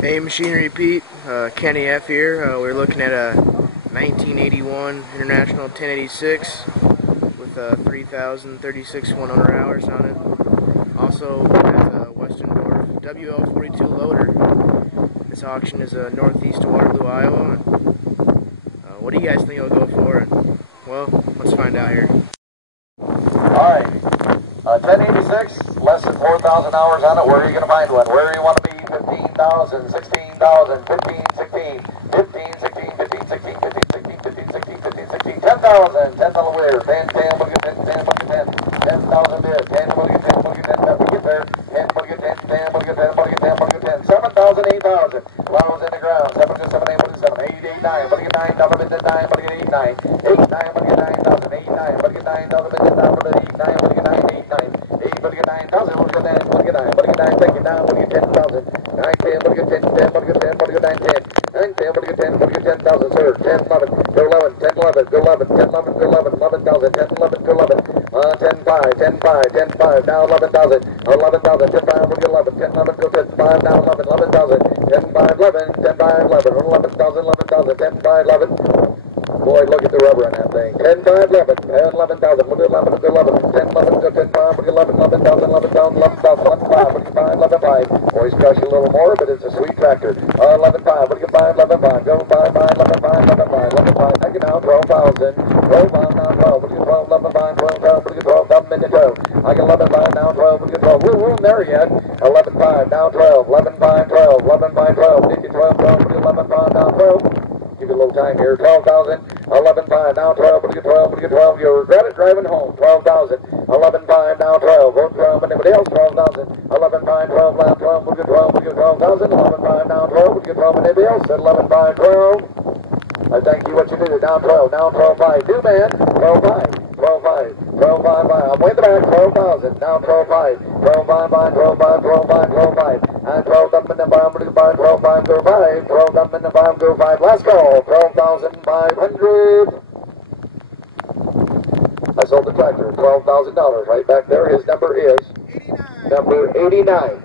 Hey, Machinery Pete, Kenny F here. We're looking at a 1981 International 1086 with 3,036 100 hours on it. Also has a Westendorf WL42 loader. This auction is northeast of Waterloo, Iowa. What do you guys think it'll go for? Well, let's find out here. Alright, 1086, less than 4,000 hours on it. Where are you going to find one? Where do you want to be? 15,000, 16,000, 15, 16, 15, 16, 15, 16, 15, 16, 15, 16, 15, 16, 10,000, 10,000 where? 10, 10, look at 10, 10, look at 10, 10,000 bid, 10, look at 10, look at 10, let me get there, 10, look at 10, 10, look at 10, look at 10, look at 10, 7,000, 8,000, lows in the ground, 7 to 7, 8, 7, 8, 8, 9, look at 9, double bid, 9, look at 8, 9, 8, 9, look at 9,000, 8, 9, look at 9, double bid, 9, look at 8, 9, look at 9, 8, 9, 8, look at 9,000, look at 9, look at 9, look at 9, take it down, look at 10,000, 9, 10, look at 10, 10, look at 10, look at 9, 10, 9, 10, look at 10, look at 10,000, sir, 10, 11, go 11, 10, 11, go 11, 10, 11, go 11, 11,000, 10, 11, go 11, 10, 5, 10, 5, 10, 5, now 11,000, 11,000, 10, 5, look at 11, 10, 11, go 10, 5, now 11, 11,000, 10, 5, 11, 10, 5, 11, 11,000, 11,000, 10, 5, 11, boy, look at the rubber on that thing. 10, 5, 11, 10, 11,000, look at 11, look at 11, 10, 11, go 10, 5, look at 11, 11,000, 11,000, 11,000, 11, 5, look at 5, 11, 5. Boys crush a little more, but it's a sweet tractor. 11, 5, look at 5, 11, 5, go 5, 5, 11, 5, 11, 5, 11, 5, take it now, 12,000, 12, 5, now 12, look at 12, 11, 5, 12, 12, look at 12, down minute 12. I get 11, 5, now 12, look at 12, we're in there yet. 11, 5, now 12, 11, 5, 12, 11, 5, 12, 50, 12, 12, look at 11, 5, now 12. Give it a little time here. 12,000, 11,500, now 12, look at 12, look at 12. You'll regret it driving home. 12,000, 11,500, now 12. Vote 12, anybody else? 12,000, 11,500, 12, now 12, look at 12, look at 12,000, 11,500, now 12, look at 12, anybody else? 11,500, 12. I thank you what you do. Down 12, down 12,500. Do man, 12,500. 12,500, 12,500, I'm way in the back, 12,000, now 12,500, 12,500, 12,500, 12,500, 12,500, and 12,500, 12,500, go 5, 12,500, go 5, last call, 12,500. I sold the tractor, $12,000, right back there, his number is number 89.